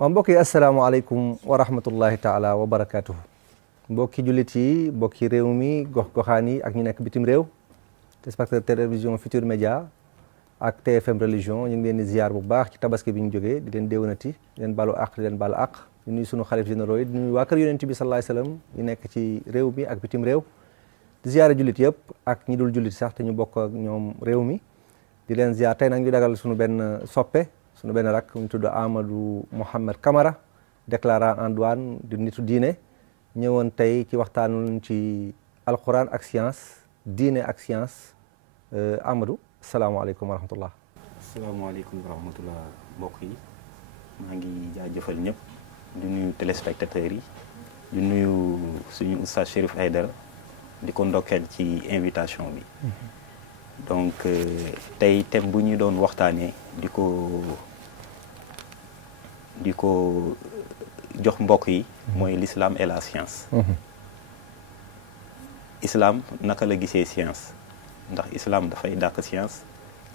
waaw mbokk yi asalaamaaleykum wa rahmatullahi taala wa barakatuhu mbokki jullit yi mbokki réew mi gox-goxaan yi ak ñu nekk bitim réew téléspectateur télévision Futur Média ak TFM religion ñu ngi leen di ziar bu baax ci tabaski bi ñu jógee di leen déwénati di leen balu àq di leen balu àq di nuyu sunu xalif généraux yi di nuyu waa kër yonent bi sallallahu alayhi wasallam ñu nekk ci réew mi ak bitim réew di ziare jullit yëpp ak ñi dul jullit sax te ñu bokk ak ñoom réew mi di leen ziar tey nag ñu dagal sunu benn soppe sunu benn rak ñu tudd Amadou Mohamed Camara déclarant en douane di nitu diine ñëwoon tey ci waxtaanu ci alquran ak science diine ak science Amadou salaamaaleykum wa rahmatullah. asalaamaaleykum wa rahmatullah mbokk yi maa ngi jaajëfal ñëpp di nuyu téléspectateurs yi di nuyu suñu oustaz Chérif Aïdara di ko ndokkeel ci invitation bi. donc tey thème bu ñu doon waxtaanee di ko jox mbokk yi mooy l'islam et la science. islam naka la gisee science ndax islam dafay dàq science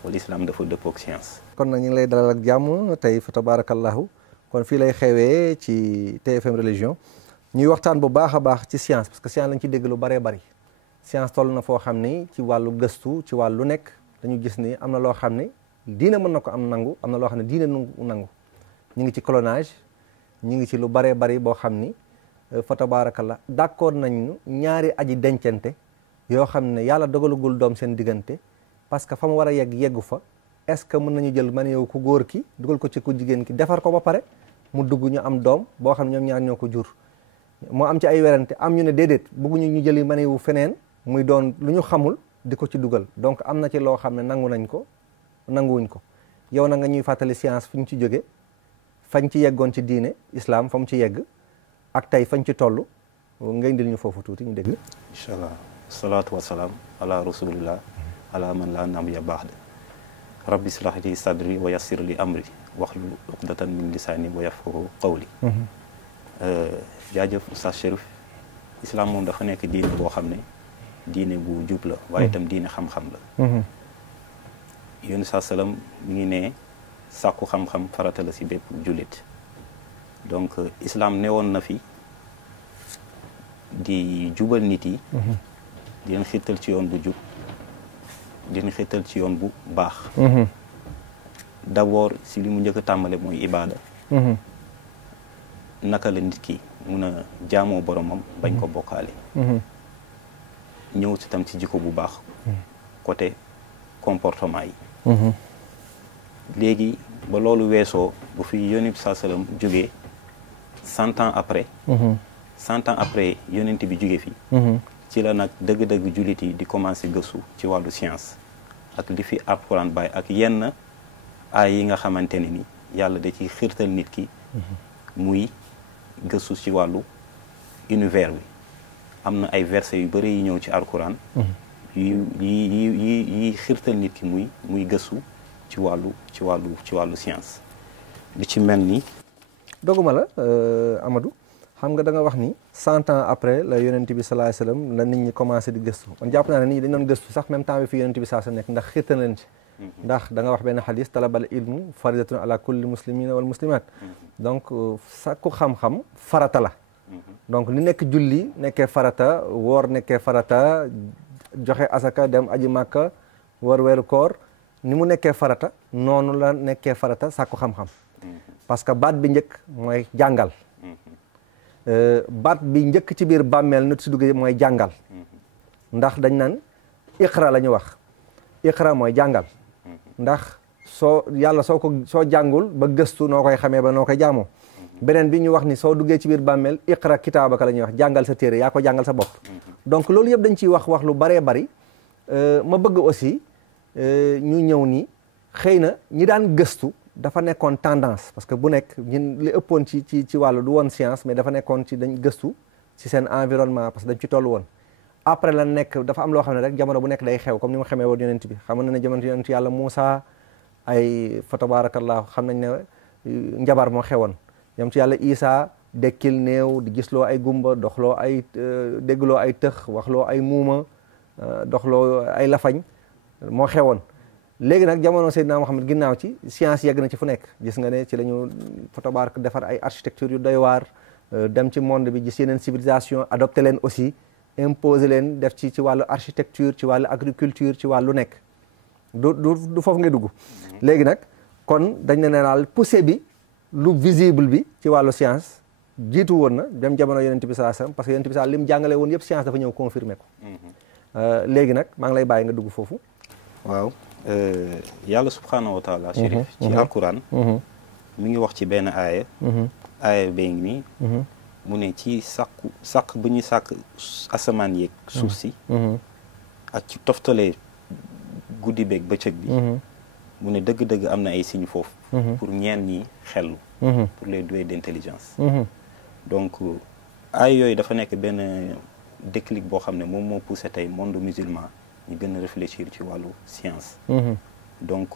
wala islam dafa dëppook science. kon nag ñu ngi lay dalal ak jàmm tey fa tabarakallahu kon fii lay xewee ci TFM religion ñuy waxtaan bu baax a baax ci science parce que science lañ ci dégg lu bëree bëri. science toll na foo xam ni ci wàllu gëstu ci wàllu nekk dañu gis ni am na loo xam ne diine mën na ko am nangu am na loo xam ne diine nangu ñu ngi ci clonage ñu ngi ci lu bëree bëri boo xam ni fa tabaarakallah d'accord nañu ñaari aji dencante yoo xam ne yàlla dogalagul doom seen diggante parce que fa mu war a yeggu fa est-ce que mën nañu jël man yow ku góor ki dugal ko ci ku jigéen ki defar ko ba pare mu dugg ñu am doom boo xam ne ñoom ñaar ñoo ko jur moo am ci ay werante am ñu ne déedéet bëgguñu ñu jëli man yow feneen muy doon lu ñu xamul di ko ci dugal donc am na ci loo xam ne nangu nañ ko nanguwuñ ko yow na nga ñuy fàttali science fu ñu ci jóge fañ ci yeggoon ci diine islam fa mu ci yegg ak tey fañ ci toll nga indil ñu foofu tuuti ñu dégg. incha allah salaatu wasalaam ala rasulillah ala man la nabiyya ba'da rabbi ishrah li sadri wa yassir li amri wahlul uqdatan min lisaani wa yafqahu qawli. jaajëf Oustaz Chérif islam moom dafa nekk diine boo xam ne diine bu jub la waaye itam diine xam-xam la. yónni saa salaam mi ngi ne sàkku xam-xam farata la si bépp jullit donc islam newoon na fi di jubal nit yi. di leen xirtal ci yoon bu jub di leen xirtal ci yoon bu baax. d'abord si li mu njëkk a tàmbale mooy ibaada. naka la nit ki mun a jaamoo boromam bañ ko bokkaale. ñëw si tam ci jikko bu baax. côté comportement yi. léegi ba loolu weesoo bu fi yonent bi saa salaam jógee 100 ans après. 100 ans après yonent bi jóge fi. ci la nag dëgg-dëgg jullit yi di commencer gëstu ci wàllu science ak li fi Alxuraan baay ak yenn aay yi nga xamante ne ni yàlla da ci xiirtal nit ki. muy gëstu ci wàllu univers bi am na ay versets yu bëri yi ñëw ci Alxuraan. yi xiirtal nit ki muy gëstu ci wàllu science li ci mel ni. doguma la Amadou xam nga da nga wax ni 100 ans après la yonent bi sallallahu alayhi wasallam la nit ñi commencé di gëstu man jàpp naa ne nit ñi dañ doon gëstu sax même temps bi fi yonent bi saa sa nekk ndax xiirtal leen ci. ndax da nga wax benn xadis talabal ilmu faridatun ala kulli muslimina wal muslimat donc sàkku xam-xam farata la. donc ni nekk julli nekkee farata woor nekkee farata joxe asaka dem aji màkka war weeru koor ni mu nekkee farata noonu la nekkee farata sàkku xam-xam parce que baat bi njëkk mooy jàngal. baat bi njëkk ci biir bàmmeel nit si duggee mooy jàngal ndax dañ naan iqra la ñu wax iqra mooy jàngal ndax yàlla soo jàngul ba gëstu noo koy xamee ba noo koy jaamoo. beneen bi ñu wax ni soo duggee ci biir bàmmeel iqra kitaabaka la ñuy wax jàngal sa téere yaa ko jàngal sa bopp. donc loolu yëpp dañ ciy wax lu baree bari ma bëgg aussi ñu ñëw ni xëy na ñi daan gëstu dafa nekkoon tendance parce que bu nekk ñun li ëppoon ci wàllu du woon science mais dafa nekkoon ci dañ gëstu ci seen environnement parce que dañ ci toll woon. après la nekk dafa am loo xam ne rek jamono bu nekk day xew comme ni mu xamee woon yonent bi xam na ne jamono yonent yàlla Muusa ay fa tabarakallah xam nañ ne njabar moo xewoon. yam ci yàlla Isa dekkil néew di gisloo ay gumba doxloo ay déggloo ay tëx waxloo ay muuma doxloo ay lafañ moo xewoon. léegi nag jamono Seydina Muhammad ginnaaw ci science yegg na ci fu nekk gis nga ne ci la ñu fa tabarak defar ay architecture yu doy waar dem ci monde bi gis yeneen civilisation adopté leen aussi imposer leen def ci wàllu architecture ci wàllu agriculture ci wàllu nekk du foofu ngay dugg. léegi nag kon dañ ne daal poussé bi lu visible bi ci wàllu science jiitu woon na dem jamono yonent bi sallallahu alayhi wasallam parce que yonent bi sallallahu lim jàngale woon yëpp science dafa ñëw confirmer ko. léegi nag maa ngi lay bàyyi nga dugg foofu. waaw yàlla subhanahu wa taala Chérif ci alquran mi ngi wax ci benn aaya bee ngi nii mu ne ci sàkk bu ñuy sàkk asamaan yeeg suuf si ak ci toftalee guddi beeg bëccëg bi mu ne dëgg-dëgg am na ay signes foofu pour ñeen ñi xellu pour les doués d'intelligence donc aaya yooyu dafa nekk benn déclic boo xam ne moom moo poussé tey monde musulman ñu gën a réfléchir ci wàllu science donc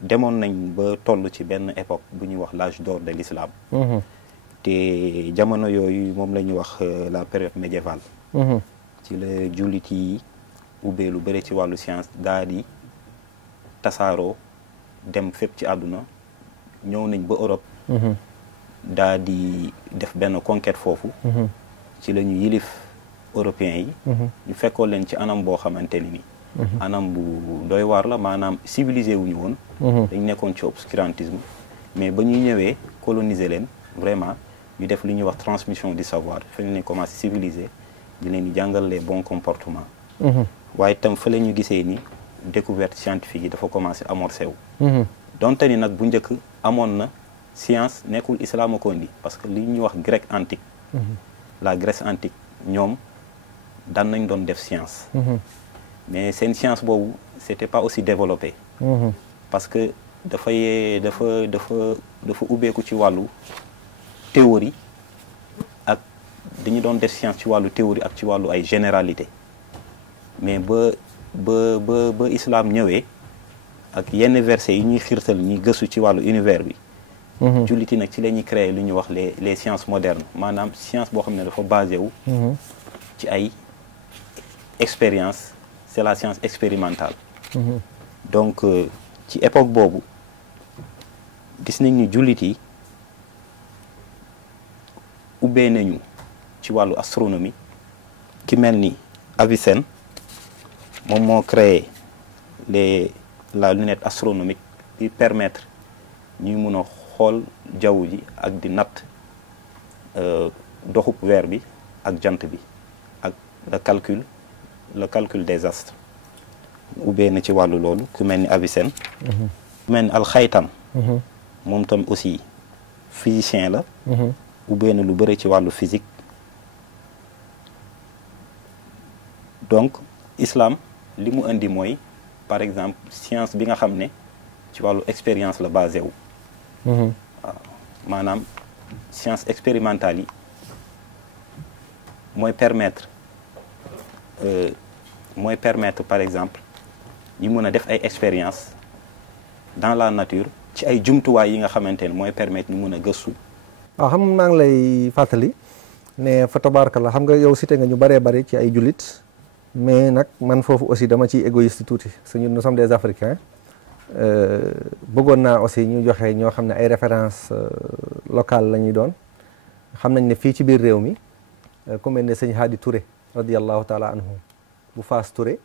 demoon nañ ba toll ci benn époque bu ñuy wax l'âge d'or de l'islam te jamono yooyu moom la ñuy wax la période médiévale ci la jullit yi ubbee lu bëri ci wàllu science daa di tasaaroo dem fépp ci àdduna ñëw nañ ba Europe daa di def benn conquête foofu ci la ñu yilif européens yi ñu fekkoon leen ci anam boo xamante ni anam bu doy waar la maanaam civilisé wuñu woon dañ nekkoon ci obscurantisme mais ba ñuy ñëwee coloniser leen vraiment ñu def li ñuy wax transmission du savoir fa ñu commencé civiliser di leen di jàngal les bons comportements waaye itam fa la ñu gisee ni découverte scientifique yi dafa commencé amorcé wu donte ni nag bu njëkk amoon na science nekkul islam ko indi parce que li ñuy wax grec antique la Grèce antique ñoom daan nañ doon def science mais seen science boobu c'était pas aussi développé parce que dafa ubbeeku ci wàllu théorie ak dañu doon def science ci wàllu théorie ak ci wàllu ay généralité mais ba islam ñëwee ak yenn versets yi ñuy xiirtal ñuy gëstu ci wàllu univers bi julliti nag ci la ñuy créer lu ñuy wax les sciences modernes maanaam science boo xam ne dafa basé wu ci ay expérience c'est la science expérimentale donc ci époque boobu gis nañ ni jullit yi ubbee nañu ci wàllu astronomie ki mel ni Avicenne moom moo créé la lunette astronomique di permettre ñuy mun a xool jaww ji ak di natt doxub weer bi ak jant bi ak le calcul des astres ubbee na ci wàllu loolu ku mel ni Avicenne ku mel ni Alxaytam moom tam aussi physicien la ubbee na lu bëri ci wàllu physique donc islam li mu indi mooy par exemple science bi nga xam ne ci wàllu expérience la basé wu waaw maanaam science expérimentale yi mooy permettre par exemple ñu mën a def ay expérience dans la nature ci ay jumtuwaay yi nga xamante ne mooy permettre ñu mën a gëstu waaw xam maa ngi lay fàttali ne fa tabarakallah xam nga yow cité nga ñu bëree bëri ci ay jullit mais nag man foofu aussi dama ciy égoïste tuuti parce que ñun nous sommes des Africains bëggoon naa aussi ñu joxe ñoo xam ne ay références locales la ñuy doon xam nañ ne fii ci biir réew mi ku mel ne sëñ Hadi Touré radiallahu taala anhu bu Faas Touré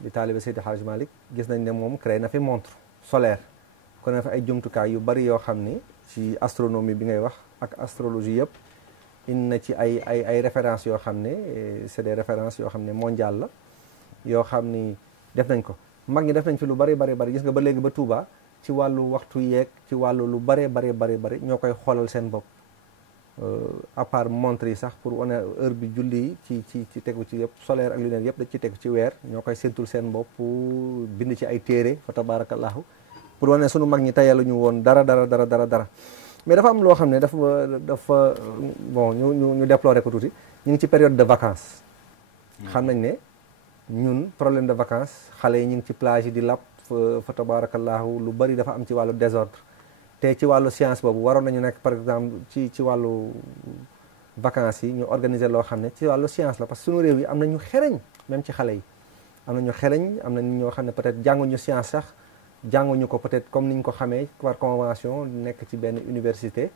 di taalibe Seydi Hadj Malick gis nañ ne moom créé na fi montre solaire kon na fi ay jumtukaay yu bari yoo xam ni ci astronomie bi ngay wax ak astrologie yëpp indi na ci ay références yoo xam ne c'est des références yoo xam ne mondial la yoo xam ni def nañ ko mag ñi def nañ fi lu bari gis nga ba léegi ba Touba ci wàllu waxtu yeeg ci wàllu lu bari ñoo koy xoolal seen bopp à part montre yi sax pour wane heure bi julli ci tegu ci yëpp solaire ak lunaire yëpp da ci tegu ci weer ñoo koy séntul seen bopp bind ci ay téere fa tabarakallahu pour wane sunu mag ñi tayalu ñu woon dara mais dafa am loo xam ne dafa bon ñu déplorer ko tuuti ñu ngi ci période de vacances xam nañ ne ñun problème de vacances xale yi ñu ngi ci plage yi di lap fa tabarakallahu lu bari dafa am ci wàllu désordre te ci wàllu science boobu waroon nañu nekk par exemple ci wàllu vacances yi ñu organiser loo xam ne ci wàllu science la parce que sunu réew yi am nañu xereñ même ci xale yi am na ñu xereñ am na nit ñoo xam ne peut-être jànguñu science sax jànguñu ko peut-être comme niñ ko xamee par convention nekk ci benn université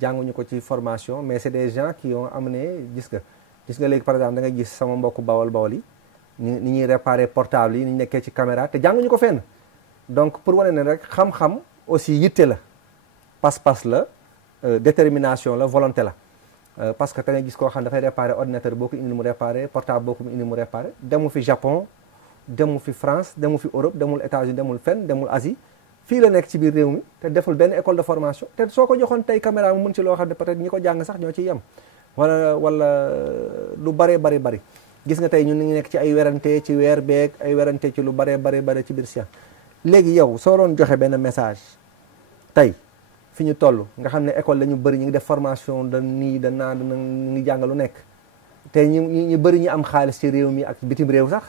jànguñu ko ci formation mais c'est des gens qui ont amené gis nga léegi par exemple da nga gis sama mbokku bawol yi ni ñuy réparer portable yi ni ñu nekkee ci caméra te jànguñu ko fenn donc pour wane ne rek xam-xam aussi yitte la pas-pas la détermination la volonté la parce que da ngay gis koo xam dafay réparer ordinateur boo ko indi mu réparer portable boo ko indi mu réparer demu fi Japon demu fi France demu fi Europe demul États-Unis demul fenn demul Asie fii la nekk ci biir réew mi te deful benn école de formation te soo ko joxoon tey caméra mu mun ci loo xam ne peut-être ñi ko jàng sax ñoo ciy yem wala lu bari gis nga tey ñun ñu nekk ci ay werante ci weer beeg ay werante ci lu bari ci biir science léegi yow soo doon joxe benn message tey fi ñu toll nga xam ne école la ñu bëri ñu ngi def formation da nii da naa da ñu ngi jàng lu nekk te ñu bëri ñu am xaalis ci réew mi ak bitim réew sax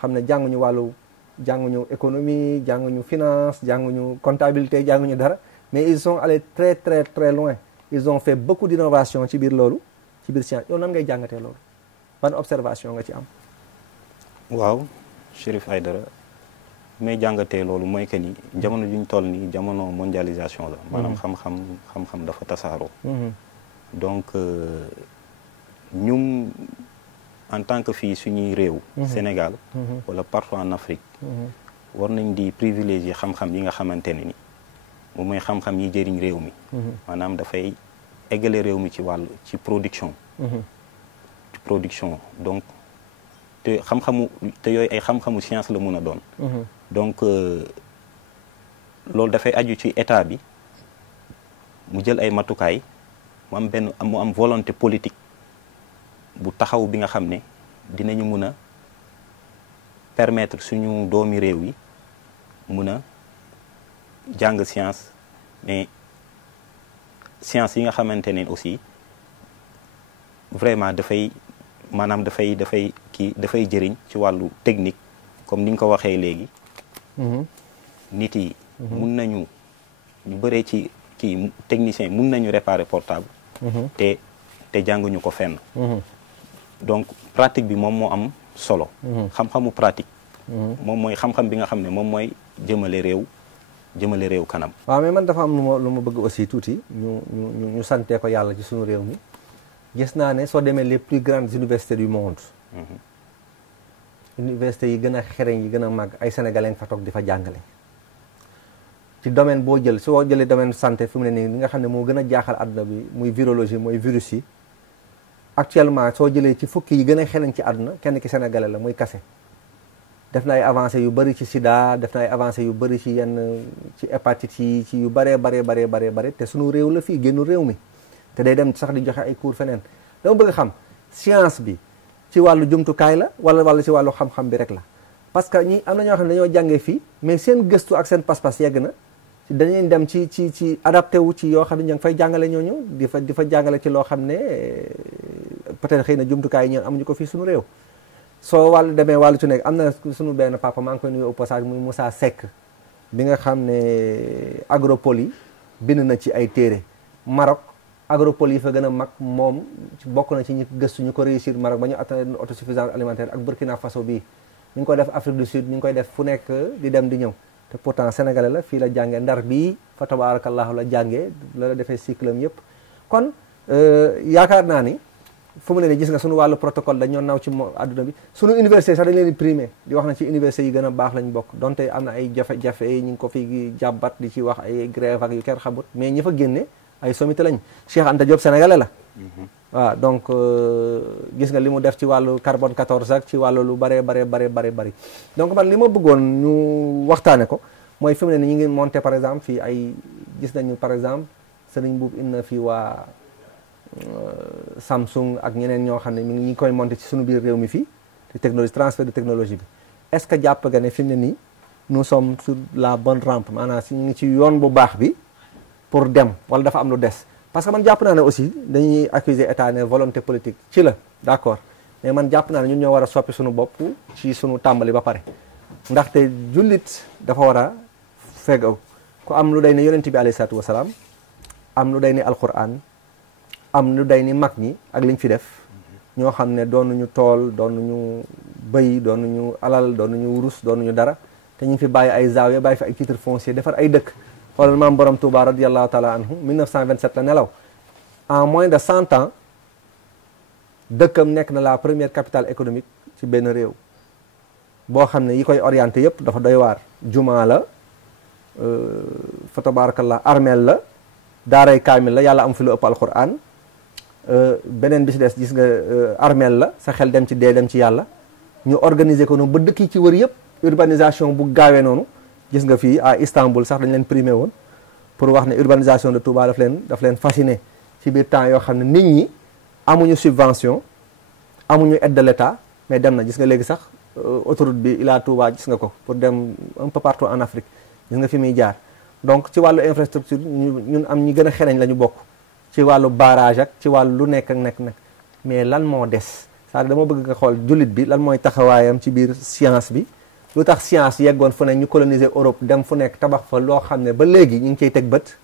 xam ne jànguñu économie jànguñu finance jànguñu comptabilité jànguñu dara mais ils sont allés très très très loin ils ont fait beaucoup d'innovation ci biir loolu ci biir science yow nan ngay jàngatee loolu ban observation nga ci am. waaw Chérif Aïdara may jàngatee loolu mooy que ni jamono juñ toll nii jamono mondialisation la. maanaam xam-xam dafa tasaaroo. donc ñun en tant que fii suñuy réew. Sénégal. wala partout en Afrique. war nañ di privilégier xam-xam yi nga xamante ne ni moom mooy xam-xam yi jëriñ réew mi. maanaam dafay eggale réew mi ci production. ci production donc te yooyu ay xam-xamu science la mun a doon. donc loolu dafay aju ci état bi mu jël ay matukaay mu am volonté politique bu taxaw bi nga xam ne dinañu mun a permettre suñu doomi réew yi mun a jàng science mais science yi nga xamante ne aussi vraiment dafay jëriñ ci wàllu technique comme ni nga ko waxee léegi. nit yi mun nañu ñu bëree ci kii technicien mun nañu réparer portable. te jànguñu ko fenn. donc pratique bi moom moo am solo. xam-xamu pratique. moom mooy xam-xam bi nga xam ne moom mooy jëmale réew kanam. waaw mais man dafa am lu ma bëgg aussi tuuti ñu santee ko yàlla ci suñu réew mi gis naa ne soo demee les plus grandes universités du monde. universités yi gën a xereñ yi gën a màgg ay sénégalais fa toog di fa jàngale. ci domaine boo jël soo jëlee domaine santé fi mu ne nii li nga xam ne moo gën a jaaxal àdduna bi muy virologie mooy virus yi actuellement soo jëlee ci fukki yi gën a xereñ ci àdduna kenn ki sénégalais la muy Kassé def na ay avancées yu bëri ci sida def na ay avancées yu bëri ci ci hépatite yi ci yu bëree te sunu réew la fii génnu réew mi te day dem sax di joxe ay cours feneen dama bëgg xam science bi ci wàllu jumtukaay la wala ci wàllu xam-xam bi rek la parce que ñi am na ñoo xam ne dañoo jàngee fii mais seen gëstu ak seen pas-pas yegg na dañuy dem ci adapté wu ci yoo xam ne ña ngi fay jàngale ñooñu di fa jàngale ci loo xam ne peut-être xëy na jumtukaay yi ñoom amuñu ko fii suñu réew soo demee wàllu ci nekk am na suñu benn papa maa ngi koy nuyu au passage muy Moussa Seck bi nga xam ne Agropoli bind na ci ay téere Maroc Agropoli yi fa gën a mag moom bokk na ci ñi gëstu ñu ko réussir Maroc ba ñu atteindre autosuffisance alimentaire ak Burkina Faso bii ñu ngi koy def Afrique du Sud ñu ngi koy def fu nekk di dem di ñëw te pourtant sénégalais la fii la jàngee Ndar bii fa tabarakallahu la jàngee la defee cycle am yëpp kon yaakaar naa ni fu mu ne nii gis nga suñu wàllu protocole dañoo naw ci àdduna bi suñu université sax dañ leen di primé di wax na ci université yi gën a baax lañ bokk donte am na ay jafe-jafe ñu ngi ko fi jàbbat di ci wax ay grève ak yu kenn xamut mais ñi fa génne ay sommité lañ Cheikh Anta Diop sénégalais la waaw donc gis nga li mu def ci wàllu carbone 14 ak ci wàllu lu bari donc man li ma bëggoon ñu waxtaane ko mooy fi mu ne ni ñu ngi monté par exemple fii ay gis nañu par exemple Serigne Mboup indi na fii waa Samsung ak ñeneen ñoo xam ne mi ngi koy monté ci suñu biir réew mi fii te technologie transfert de technologie bi est-ce que jàpp nga ne fi mu ne nii nous sommes sur la bonne rampe maanaam si ñu ngi ci yoon bu baax bi pour dem wala dafa am lu des parce que man jàpp naa ne aussi dañuy accuser état ne volonté politique ci la d'accord mais man jàpp naa ne ñun ñoo war a soppi suñu bopp ci suñu tàmbali ba pare ndaxte jullit dafa war a fegaw ku am lu day ne yonent bi alayhi salaatu wasalaam am lu day ne alquran am lu day ni mag ñi ak liñ fi def ñoo xam ne doonuñu tool doonuñu bëy doonuñu alal doonuñu wurus doonuñu dara te ñu ngi fi bàyyi ay zaawiya bàyyi fi ay titre foncier defar ay dëkk. xoolal maam borom Touba radiyallahu taala anhu 1927 la nelaw en moins de 100 ans dëkkam nekk na la première capitale économique ci benn réew boo xam ne yi koy orienté yëpp dafa doy waar. juma la fa tabarakallah armeel la daaray kaamil la yàlla am fi lu ëpp alquran beneen bi si des gis nga armeel la sa xel dem ci dee dem ci yàlla ñu organiser ko noonu ba dëkk yi ci wër yëpp urbanisation bu gaawee noonu. gis nga fii à Istanbul sax dañ leen primé woon pour wax ne urbanisation de Touba daf leen fasciné ci biir temps yoo xam ne nit ñi amuñu subvention amuñu aide de l'État mais dem na gis nga léegi sax autoroute bi Ila Touba gis nga ko pour dem un peu partout en Afrique gis nga fi muy jaar donc ci wàllu infrastructure ñun am ñi gën a xereñ la ñu bokk ci wàllu barrage ak ci wàllu lu nekk ak nekk mais lan moo des c'est-à-dire dama bëgg nga xool jullit bi lan mooy taxawaayam ci biir science bi lu tax science yeggoon fu ne ñu coloniser Europe dem fu nekk tabax fa loo xam ne ba léegi ñu ngi ciy teg bët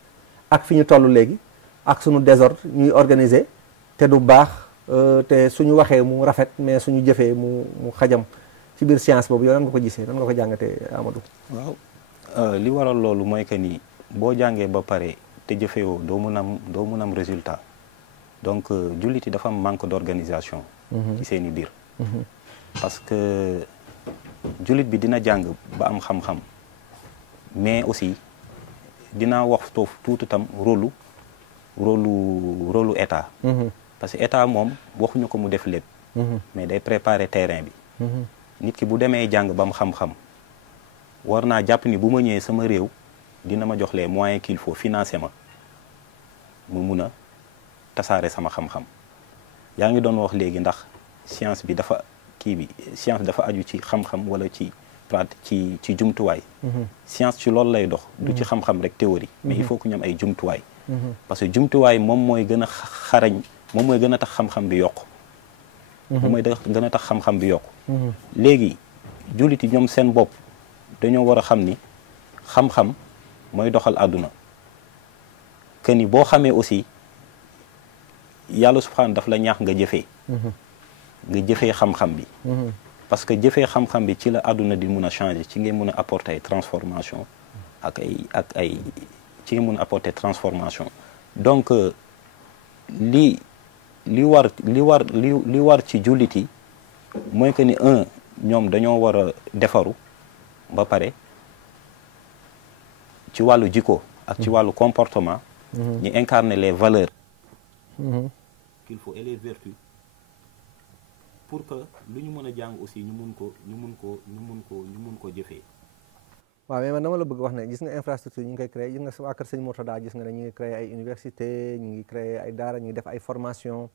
ak fi ñu toll léegi ak suñu désordre ñuy organiser te du baax te suñu waxee mu rafet mais suñu jëfee mu xajam ci biir science boobu yow nan nga ko gisee nan nga ko jàngatee Amadou. waaw li waral loolu mooy que ni boo jàngee ba pare te jëfewoo doo mun am résultat donc jullit yi dafa am manque d'organisation. ci seeni biir. parce que jullit bi dina jàng ba am xam-xam mais aussi dina wax toofu tuuti tam rôlu état. parce que état moom waxuñu ko mu def lépp. mais day préparer terrain bi. nit ki bu demee jàng ba am xam-xam war naa jàpp ni bu ma ñëwee sama réew dina ma jox les moyens qu'il faut financer ma mu mun a tasaare sama xam-xam yaa ngi doon wax léegi ndax science bi dafa science dafa aju ci xam-xam wala ci ci jumtuwaay. science ci loolu lay dox. du ci xam-xam rek théorie. mais il faut que ñu am ay jumtuwaay. parce que jumtuwaay moom mooy gën a xarañ moom mooy gën a tax xam-xam bi yokku. moom mooy gën a tax xam-xam bi yokku. léegi jullit yi ñoom seen bopp dañoo war a xam ni xam-xam mooy doxal àdduna que ni boo xamee aussi yàlla subhanahu daf la ñaax nga jëfee. nga jëfee xam-xam bi. parce que jëfee xam-xam bi ci la àdduna di mun a changer ci ngay mun a apporter ay transformation ak ay ci ngay mun a apporter transformation donc li war ci jullit yi mooy que ni ñoom dañoo war a defaru ba pare ci wàllu jikko ak ci wàllu comportement. ñu incarner les valeurs. qu'il faut et les vertus. pour que lu ñu mën a jàng aussi ñu mun ko jëfee. waaw mais man dama la bëgg wax ne gis nga infrastructure ñu ngi koy créé gis nga waa kër sëñ Mourtada gis nga ne ñu ngi créé ay université ñu ngi créé ay daara ñu ngi def ay formation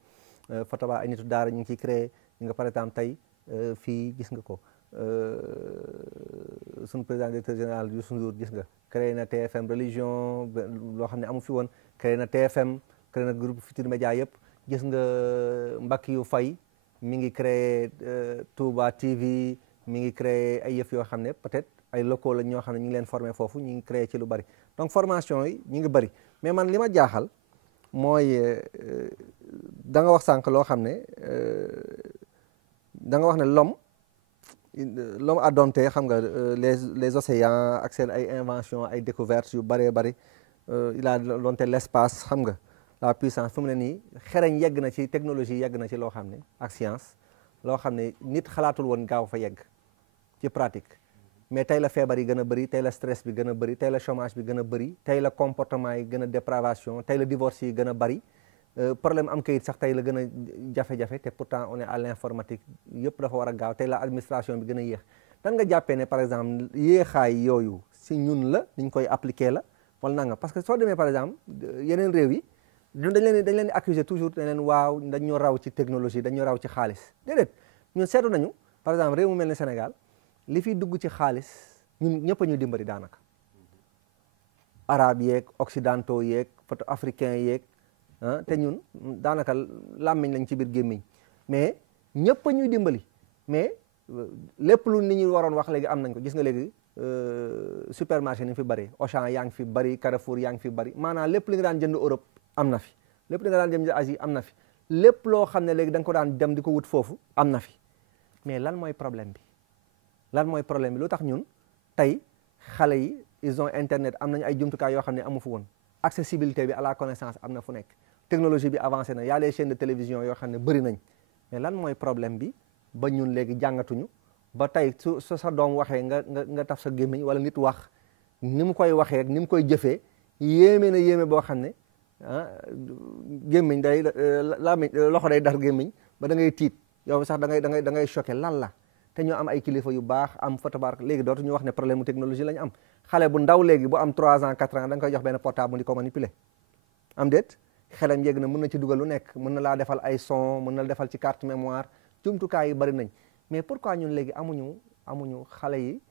fataba ay nitu daara ñu ngi ciy créé ñu nga par exemple tey fii gis nga ko suñu président directeur général Youssou Ndour gis nga créé na TFM religion loo xam ne amu fi woon créé na TFM créé na groupe Futurs Médias yëpp gis nga Mbackiyou Faye mi ngi créé Touba TV mi ngi créé ay yëf yoo xam ne peut-être ay locaux la ñoo xam ne ñu ngi leen formé foofu ñu ngi créé ci lu bari donc formation yi ñu ngi bari mais man li ma jaaxal mooy da nga wax sànq loo xam ne da nga wax ne l'homme a dompté xam nga les océans ak seen ay invention ay découvertes yu bëree bëri il a dompté l'espace xam nga la puissance fu mu ne nii xereñ yegg na ci technologie yegg na ci loo xam ne ak science loo xam ne nit xalaatul woon gaaw fa yegg ci pratique mais tey la feebar yi gën a bëri tey la stress bi gën a bëri tey la chômage bi gën a bëri tey la comportement yi gën a dépravation tey la divorce yi gën a bëri problème am kayit sax tey la gën a jafe-jafe te pourtant on est à l'informatique yëpp dafa war a gaaw tey la administration bi gën a yéex dan nga jàppee ne par exemple yéexaay yooyu si ñun la niñ koy appliquer la wala nanga parce que soo demee par exemple yeneen réew yi ñun dañ leen di accuser toujours ne leen waaw dañu raw ci technologie dañu raw ci xaalis déedéet ñun seetu nañu par exemple réew mu mel ni Sénégal li fi dugg ci xaalis ñun ñëpp a ñu dimbali daanaka arabe yeeg occidentaux yeeg photo africain yeeg te ñun daanaka làmmiñ lañ ci biir gémmiñ mais ñëpp a ñuy dimbali mais lépp lu nit ñi waroon wax léegi am nañ ko gis nga léegi supermarché ni fi bëri Auchan yaa ngi fi bëri Carrefour yaa ngi fi bëri maanaam lépp li nga daan jënd Europe am na fi lépp li nga daan jënd Asie am na fi lépp loo xam ne léegi da nga ko daan dem di ko wut foofu am na fi mais lan mooy problème bi lu tax ñun tey xale yi ils ont internet am nañu ay jumtukaay yoo xam ne amu fu woon accessibilité bi à la connaissance am na fu nekk technologie bi avancé na y a les chaînes de télévision yoo xam ne bëri nañ mais lan mooy problème bi ba ñun léegi jàngatuñu ba tey su sa doom waxee nga taf sa gémmiñ wala nit wax ni mu koy waxee ni mu koy jëfee yéeme boo xam ne gémmiñ day loxo day dar gémmiñ ba da ngay tiit yow sax da ngay choqué lan la te ñoo am ay kilifa yu baax am fa tabarak léegi dootuñu wax ne problème mu technologie la ñu am xale bu ndaw léegi bu am 3 ans 4 ans da nga koy jox benn portable mu di ko manipuler am déet xelam yéeg na mën na ci dugal lu nekk mën na laa defal ay son mën na la defal ci carte mémoire jumtukaay yi bari nañ mais pourquoi ñun léegi amuñu xale yi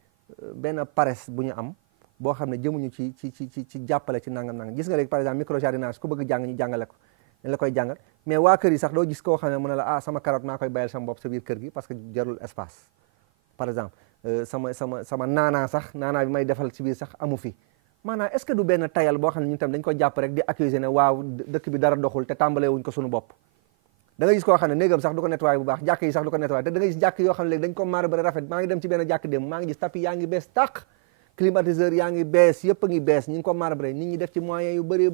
benn paresse bu ñu am boo xam ne jëmuñu ci jàppale ci nangam gis nga léegi par exemple micro jardinage ku bëgg jàng ñu jàngale ko dañ la koy jàngal mais waa kër yi sax doo gis koo xam ne mën na la sama carotte maa koy bayal sama bopp sa biir kër gi parce que jarul espace par exemple sama naanaa bi may defal ci biir sax amu fi maanaam est-ce que du benn tayal boo xam ne ñun tam dañ ko jàpp rek di accuser ne waaw dëkk bi dara doxul te tàmbalee wuñ ko suñu bopp da nga gis koo xam ne néegam sax du ko nettoyé bu baax jàkk yi sax du ko nettoyé te da nga gis jàkk yoo xam ne léegi dañ ko marbre rafet maa ngi dem ci benn jàkk dem maa ngi gis tapis yaa ngi bees tàq climatiseur yaa ngi bees yëpp a ngi bees ñi ngi ko marbre nit ñi def ci moyens yu bëri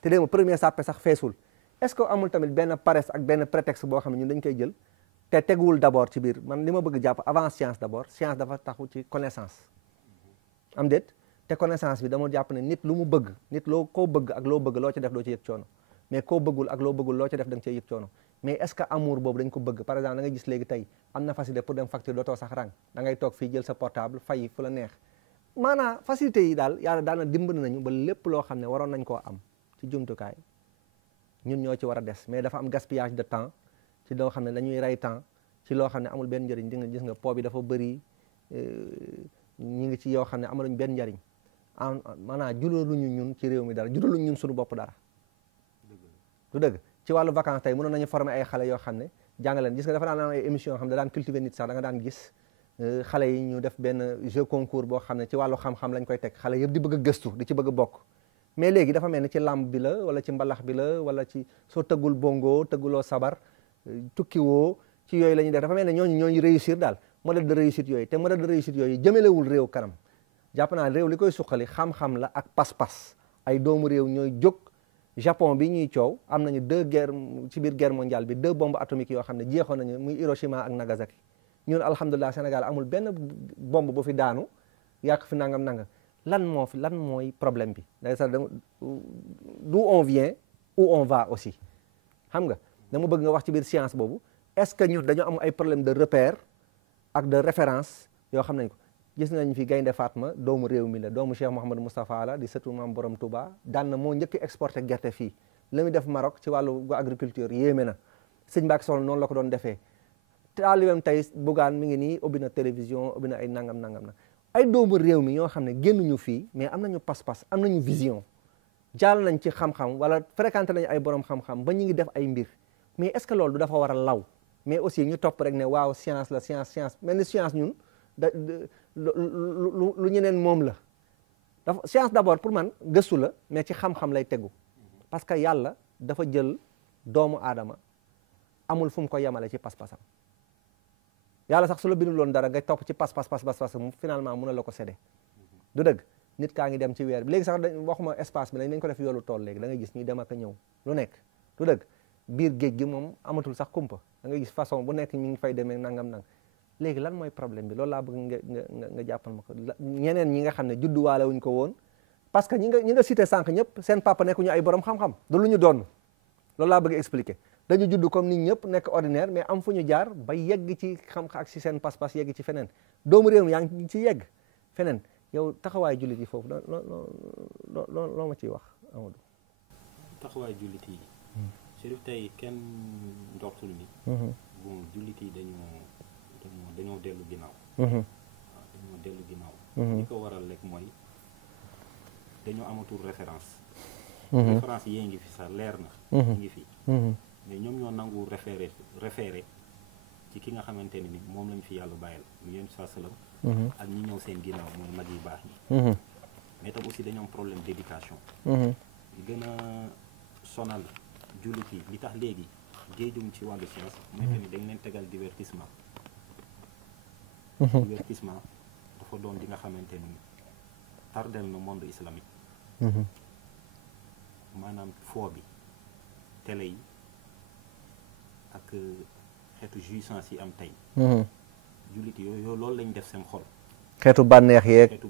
te dégg nga premier sàppe sax feesul est-ce que amul tamit benn paresse ak benn prétexte boo xam ne ñun dañ koy jël te teguwul d'abord ci biir man li ma bëgg jàpp avant science d'abord science dafa taxu ci connaissance am déet te connaissance bi dama jàpp ne nit lu mu bëgg nit loo koo bëgg ak loo bëgg loo ci def doo ci yëg coono mais koo bëggul ak loo bëggul loo ci def da nga cee yëg coono mais est-ce que amour boobu dañ ko bëgg par exemple da nga gis léegi tey am na facilité pour dem facture dootoo sax rang da ngay toog fii jël sa portable fay fu la neex maanaam facilité yi daal yàlla daana dimbali nañu ba lépp loo xam ne waroon nañ koo am ci jumtukaay ñun ñoo ci war a des mais dafa am gaspillage de temps ci loo xam ne dañuy rey temps ci loo xam ne amul benn njëriñ di nga gis nga po bi dafa bëri ñi ngi ci yoo xam ne amaluñ benn njëriñ maanaam juraluñu ñun ci réew mi dara juraluñu ñun suñu bopp dara du dëgg ci wàllu vacances tey mënoon nañu former ay xale yoo xam ne jàngaleen gis nga dafa daan am ay émission yoo xam ne da daan cultiver nit sax da nga daan gis xale yi ñu def benn jeu concours boo xam ne ci wàllu xam-xam lañ koy teg xale yëpp di bëgg a gëstu di ci bëgg a bokk mais léegi dafa mel ni ci làmb bi la wala ci mbalax bi la wala ci soo tëggul bongo tëgguloo sabar tukkiwoo ci yooyu la ñuy def dafa mel ne ñooñu réussir daal modèle de réussite yooyu te modèle de réussite yooyu jëmelewul réew kanam jàpp naa réew li koy suqali xam-xam la ak pas-pas ay doomu réew ñooy jóg Japon bi ñuy coow am nañu 2 guerres ci biir guerre mondiale bi 2 bombes atomiques yoo xam ne jeexoon nañu muy Hiroshima ak Nagasaki ñun alhamdulilah Sénégal amul benn bombe bu fi daanu yàq fi nangam lan mooy problème bi da sax d'où on vient où on va aussi xam nga dama bëgg nga wax ci biir science boobu est-ce que ñun dañoo am ay problème de repère ak de référence yoo xam nañ ko gis nañ fi Gaynde Fatma doomu réew mi la doomu Cheikh Mouhamadou Moustapha la di sëtu maam borom Touba daan na moo njëkk exporté gerte fii la muy def Maroc ci wàllu agriculture yéeme na sëñ Mbacke Soxna noonu la ko doon defee taalibeem tey Bougane mi ngi nii ubbi na télévision ubbi na ay nangam na ay doomu réew mi ñoo xam ne génnuñu fii mais am nañu pas-pas am nañu vision jàll nañ ci xam-xam wala fréquenté nañu ay borom xam-xam ba ñu ngi def ay mbir mais est-ce que loolu du dafa war a law mais aussi ñu topp rek ne waaw science la science mel ni science ñun lu ñeneen moom la dafa science d'abord pour man gëstu la mais ci xam-xam lay tegu parce que yàlla dafa jël doomu aadama amul fu mu ko yemale ci pas-pasam yàlla sax su la bindul loon dara nga topp ci pas finalement mun na la ko séddee du dëgg nit kaa ngi dem ci weer bi léegi sax waxuma espace bi nañ ko def yoolu tool léegi da ngay gis ñuy dem ak a ñëw lu nekk du dëgg biir géej gi moom amatul sax kumpa da ngay gis façon bu nekk ñu ngi fay demee nangam léegi lan mooy problème bi loolu laa bëgg nga jàppal ma ko ñeneen ñi nga xam ne judduwaale wuñ ko woon parce que ñi nga cité sànq ñëpp seen papa nekkuñu ay borom xam-xam du lu ñu doon loolu laa bëgg expliquer dañu judd comme nit ñëpp nekk ordinaire mais am fu ñu jaar ba yegg ci xam-xam ak si seen pas-pas yegg ci feneen doomu réew mi yaa ngi ci yegg feneen yow taxawaay jullit yi foofu loo ma ciy wax Amadou. taxawaay jullit yi. Chérif tey kenn ndortul ni. bon jullit yi dañoo dellu ginnaaw. waaw dañoo dellu ginnaaw. li ko waral rek mooy dañoo amatul référence. référence yee ngi fi sax leer na. ngi fi. mais ñoom ñoo nangu référé ci ki nga xamante ne ni moom lañ fi yàlla bàyyil mu yéen saa salaam. ak ñi ñëw seen ginnaaw mooy mag yu baax ñi. mais tam aussi dañoo am problème d'éducation. li gën a sonal jullit yi li tax léegi géejum ci wàllu science. mooy que ni dañ leen tegal divertissement. divertissement dafa doon li nga xamante ni tardel na monde islamique. maanaam foo bi télé yi ak xeetu jouissance yi am tey. jullit yooyu loolu lañ def seen xol. xeetu bànneex yeeg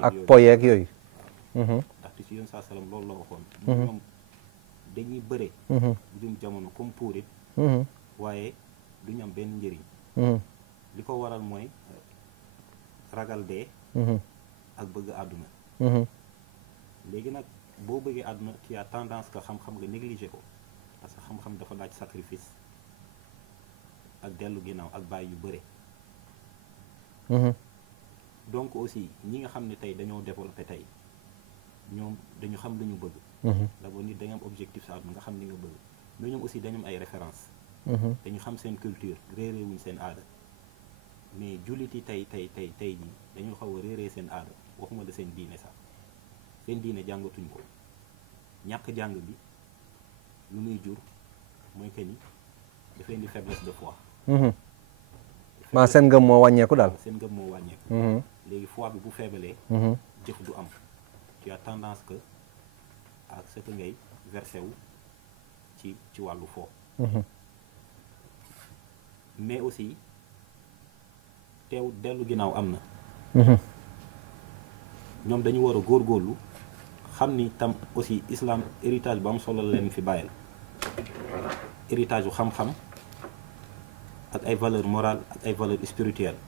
ak po yeeg yooyu. ndaxte si yoon saa salaam loolu la waxoon. ñoom dañuy bëre. jum jamono comme puurit. waaye duñu am benn njëriñ. li ko waral mooy ragal dee. ak bëgg àdduna. léegi nag boo bëggee àdduna tu as tendance que xam-xam nga négliger ko parce que xam-xam dafa laaj sacrifice ak dellu ginnaaw ak bàyyi yu bëre. donc aussi ñi nga xam ne tey dañoo développé tey ñoom dañu xam lu ñu bëgg. d'abord nit dañu am objectif sa àdduna nga xam li nga bëgg mais ñoom aussi dañu am ay références. dañu xam seen culture réeréewuñ seen aada mais jullit yi tey jii dañu xaw a réeree seen aada waxuma la seen diine sax seen diine jàngatuñ ko ñàkk jàng bi lu muy jur mooy que ni dafay indi faiblesse de foi. maa seen ngëm moo wàññeeku daal. seen ngëm moo wàññeeku. léegi foi bi bu feebalee. jëf du am tu as tendance que ak ce que ngay versé wu ci wàllu fo. mais aussi teew dellu ginnaaw am na. ñoom dañu war a góorgóorlu xam ni tam aussi islam héritage bu am solo la leen fi bàyyil héritage bu xam-xam ak ay valeurs morales ak ay valeurs spirituelles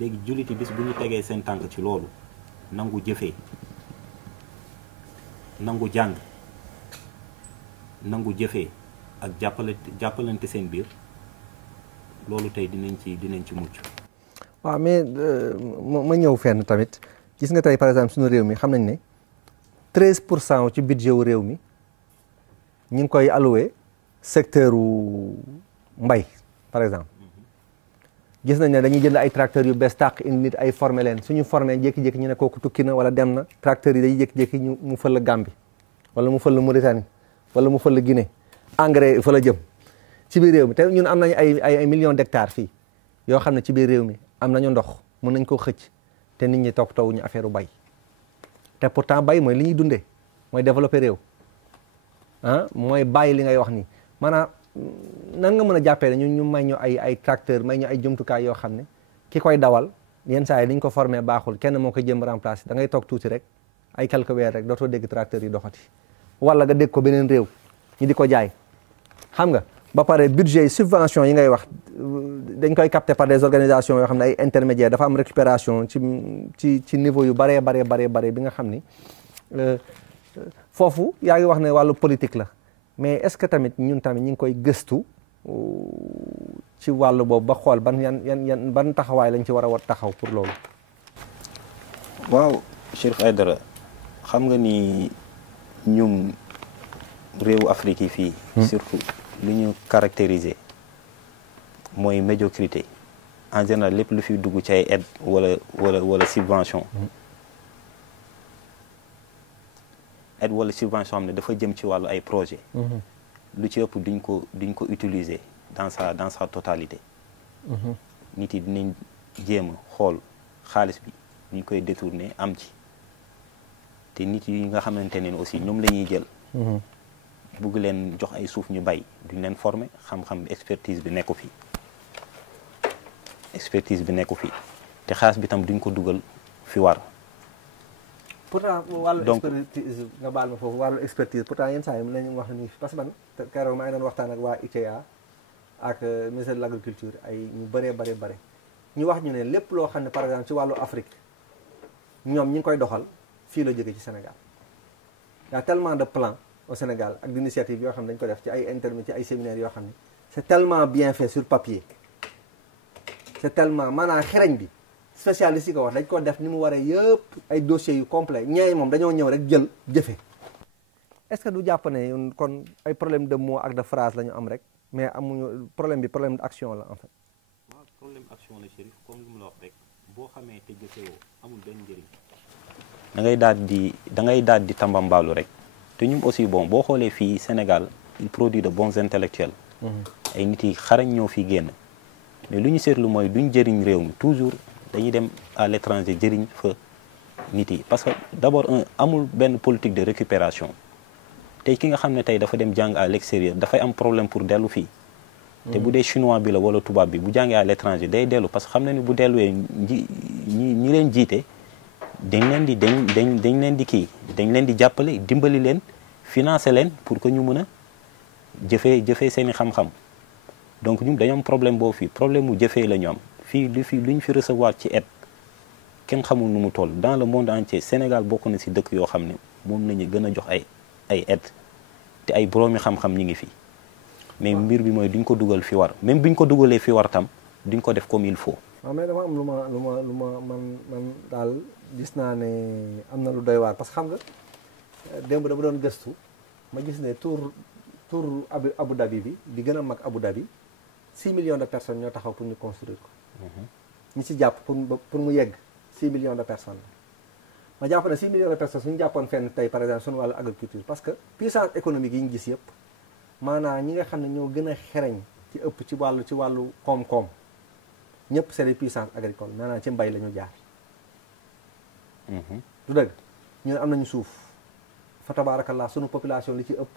léegi julliti bis bu ñu tegee seen tànk ci loolu nangu jëfee nangu jàng nangu jëfee ak jàppalante seen biir loolu tey dinañ ci mucc. waaw mais ma ñëw fenn tamit gis nga tey par exemple suñu réew mi xam nañ ne 13% ci budget wu réew mi ñu ngi koy alloué secteur u mbay par exemple gis nañ ne dañuy jënd ay tracteurs yu bees tàq indi nit ay formé leen suñu formé jékki-jékki ñu ne kooku tukki na wala dem na tracteurs yi dañuy jékki-jékki mu fël la Gambie wala mu fël la Mauritanie wala mu fël la Guinée engrais fa la jëm ci biir réew mi te ñun am nañu ay millions d'hectares fii yoo xam ne ci biir réew mi am nañu ndox mën nañ koo xëcc te nit ñi toog taw ñu affaire u bay te pourtant bay mooy li ñuy dundee mooy développer réew mooy bàyyi li ngay wax ni maanaam nan nga mën a jàppee ne ñu may ñu ay tracteur may ñu ay jumtukaay yoo xam ne ki koy dawal yenn saa yi ni ñu ko formé baaxul kenn moo koy jëm remplacer da ngay toog tuuti rek ay quelques weer rek dootoo dégg tracteur yi doxati wala nga dégg ko beneen réew ñi di ko jaay xam nga ba pare budget subvention yi ngay wax dañ koy capté par des organisations yoo xam ne ay intermédiaires dafa am récupération ci niveau yu bare bi nga xam ni foofu yaa ngi wax ne wàllu politique la mais est-ce que tamit ñun tamit ñu ngi koy gëstu ci wàllu boobu ba xool ban taxawaay lañ ci war a taxaw pour loolu. waaw Chérif Aïdara xam nga ni ñun réewu Afrique yi fii. surtout lu ñu caractériser mooy médiocrité en général lépp lu fi dugg ci ay aide wala subvention. aide wala subvention xam ne dafa jëm ci wàllu ay projet lu ci ëpp duñ ko utiliser dans sa totalité. nit yi dinañ jéem a xool xaalis bi ñu koy détourner am ci te nit yi nga xamante ne aussi ñoom la ñuy jël. bugg leen jox ay suuf ñu bay duñ leen former xam-xam expertise bi nekku fi te xaalis bi tam duñ ko dugal fi war. pourtant wàllu expertise nga baal ma foofu wàllu expertise pourtant yenn saa yi mën nañu wax ni parce que man keroog maa ngi doon waxtaan ak waa ITA ak ministère de l'agriculture ay ñu bëree ñu wax ñu ne lépp loo xam ne par exemple ci wàllu Afrique ñoom ñi ngi koy doxal fii la jóge ci Sénégal y a tellement de plans au Sénégal ak d'initiatives yoo xam ne dañ ko def ci ay intermédiaires ci ay séminaires yoo xam ne c'est tellement bien fait sur papier c'est tellement maanaam xereñ bi spécialiste yi ko wax dañ ko def ni mu waree yëpp ay dossiers yu complet ñeey moom dañoo ñëw rek jël jëfe est-ce que du jàpp ne kon ay problème de mots ak de phrase la ñu am rek mais amuñu problème d'action la en fait. waaw problème action la Chérif comme lu mu la wax rek boo xamee te jëfewoo amul benn njëriñ. da ngay daal di tambambaalu rek te ñun aussi bon boo xoolee fii Sénégal il produit de bons intellectuels. ay nit yi xarañ ñoo fi génn mais lu ñu seetlu mooy duñ jëriñ réew mi toujours dañuy dem à l'étranger jëriñ fa nit yi parce que d'abord amul benn politique de récupération tey ki nga xam ne tey dafa dem jàng à l'extérieur dafay am problème pour dellu fii te bu dee chinois bi la wala tubaab bi bu jàngee à l'étranger day dellu parce que xam na ni bu delluwee ñi leen jiite dañ leen di jàppale dimbali leen financer leen pour que ñu mën a jëfee seeni xam-xam donc ñun dañoo am problème boobu fii problème mu jëfee la ñu am fii lu ñu fi recevoir ci aide kenn xamul nu mu toll dans le monde entier Sénégal bokk na ci dëkk yoo xam ne moom nañu gën a jox ay aide te ay boroomi xam-xam ñi ngi fi mais mbir bi mooy duñ ko dugal fi war même buñ ko dugalee fi war tam duñ ko def comme il faut. waaw mais dama am lu ma man daal gis naa ne am na lu doy waar parce que xam nga démb dama doon gëstu ma gis ne tour Abu Dhabi bi gën a mag Abu Dhabi 6 millions de personnes ñoo taxaw pour ñu construire ko. ñi ci jàpp pour mu yegg 6 millions de personnes ma jàpp ne 6 millions de personnes suñu jàppoon fenn tey par exemple suñu wàllu agriculture parce que puissance économique yi ñu gis yëpp maanaam ñi nga xam ne ñoo gën a xereñ ci ëpp ci wàllu koom-koom ñëpp c'est des puissances agricoles maanaam ci mbay la ñu jaar. du dëgg ñun am nañu suuf fa tabarakallah sunu population li ci ëpp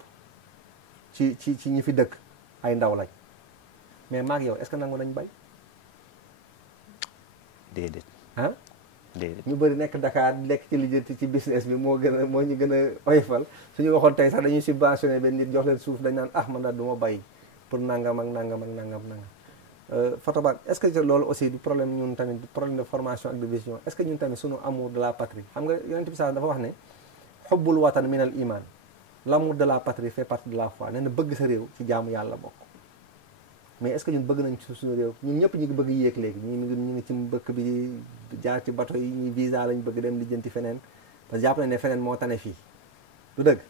ci ñi fi dëkk ay ndaw lañ mais maag yow est-ce que nangu nañ bay. déedéet. ah déedéet ñu bëri nekk Dakar lekk ci lijjanti ci business bi moo ñu gën a oyofal suñu waxoon tey sax dañuy subventionné benn nit jox leen suuf dañ naan man daal du ma bay pour nangam ak nangam ak nangam Fatabar est-ce que loolu aussi du problème ñun tamit du problème de formation ak de vision est-ce que ñun tamit suñu amour de la patrie xam nga yonent bi sax dafa wax ne xubbul watan minal iman l'amour de la patrie fait partie de la foi nee na bëgg sa réew ci jaamu yàlla bokk mais est-ce que ñun bëgg nañ ci suñu réew ñun ñëpp ñu ngi bëgg yéeg léegi ñu ngi ci mbëkk bi jaar ci bateau yi ñi visa lañ bëgg dem lijjanti feneen parce que jàpp nañ ne feneen moo tane fii du dëgg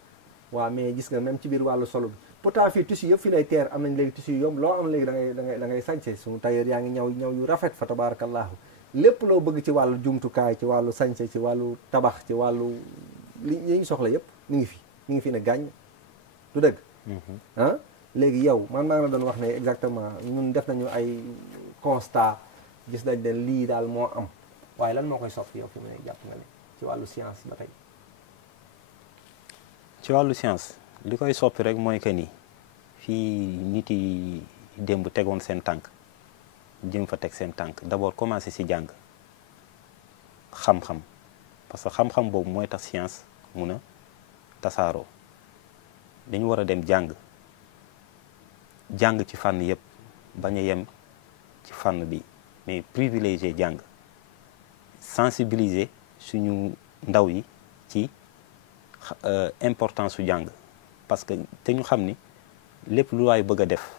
waaw mais gis nga même ci biir wàllu solo bi pourtant fii tissu yëpp fii lay teer am nañ léegi tissu yu yomb loo am léegi da ngay sañse suñu tailleur yaa ngi ñaw yu rafet fa tabarakallahu lépp loo bëgg ci wàllu jumtukaay ci wàllu sañse ci wàllu tabax ci wàllu li ñu soxla yëpp mi ngi fi ne gàññ du dëgg léegi yow man maa ngi la doon wax ne exactement ñun def nañu ay constat gis nañ ne lii daal moo am waaye lan moo koy soppi yow fi mu ne jàpp nga ne ci wàllu science ba tey. ci wàllu science li koy soppi rek mooy que ni fii nit yi démb tegoon seen tànk jëm fa teg seen tànk d'abord commencé ci jàng xam-xam parce que xam-xam boobu mooy tax science mun a tasaaroo dañu war a dem jàng ci fànn yëpp bañ a yem ci fànn bi mais privilégié jàng sensibiliser suñu ndaw yi ci importance su jàng parce que te ñu xam ni lépp lu waay bëgg a def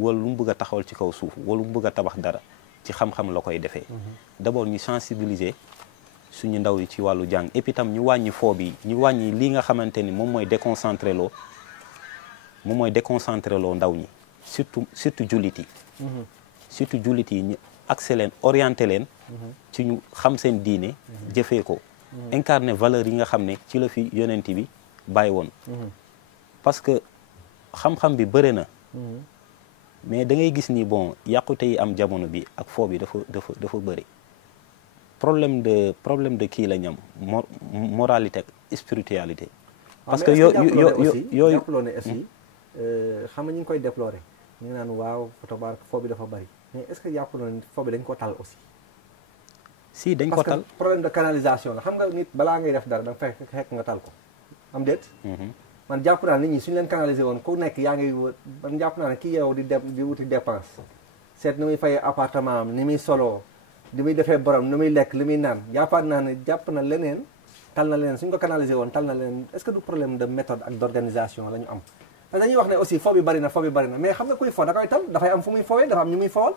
wala lu mu bëgg a taxawal ci kaw suuf wala lu mu bëgg a tabax dara ci xam-xam la koy defee d'abord ñu sensibiliser suñu ndaw yi ci wàllu jàng et puis tam ñu wàññi foo bi ñu wàññi li nga xamante ni moom mooy déconcentré loo ndaw ñi surtout jullit yi surtout jullit yi ñu accès leen orienté leen ci ñu xam seen diine jëfee ko incarner valeur yi nga xam ne ci la fi yonent bi bàyyi woon parce que xam-xam bi bëri na mais da ngay gis ni bon yàqute yi am jamono bi ak foo bi dafa bëri problème de kii la ñam moralité ak spiritualité parce que yooyu jàppaloo ne aussi xam nga ñu ngi koy déplorer ñu ngi naan waaw fotobar foo bi dafa bëri mais est-ce que jàppaloo ne foo bi dañ ko tal aussi si dañ ko tal parce que problème de canalisation la xam nga nit balaa ngay def dara da nga fekk nga tal ko am déet man jàpp naa nit ñi suñu leen canaliser woon ku nekk yaa ngi man jàpp naa ne kii yow di wuti dépense seet ni muy fayee appartement am ni muy soloo li muy defee borom ni muy lekk li muy naan jàppaat naa ne jàpp na leneen tal na leneen suñu ko canaliser woon tal na leneen est-ce que du problème de méthode ak d'organisation la ñu am parce que dañuy wax ne aussi foo bi bari na mais xam nga kuy fo da koy tal dafay am fu muy fowee dafa am ñu muy fowal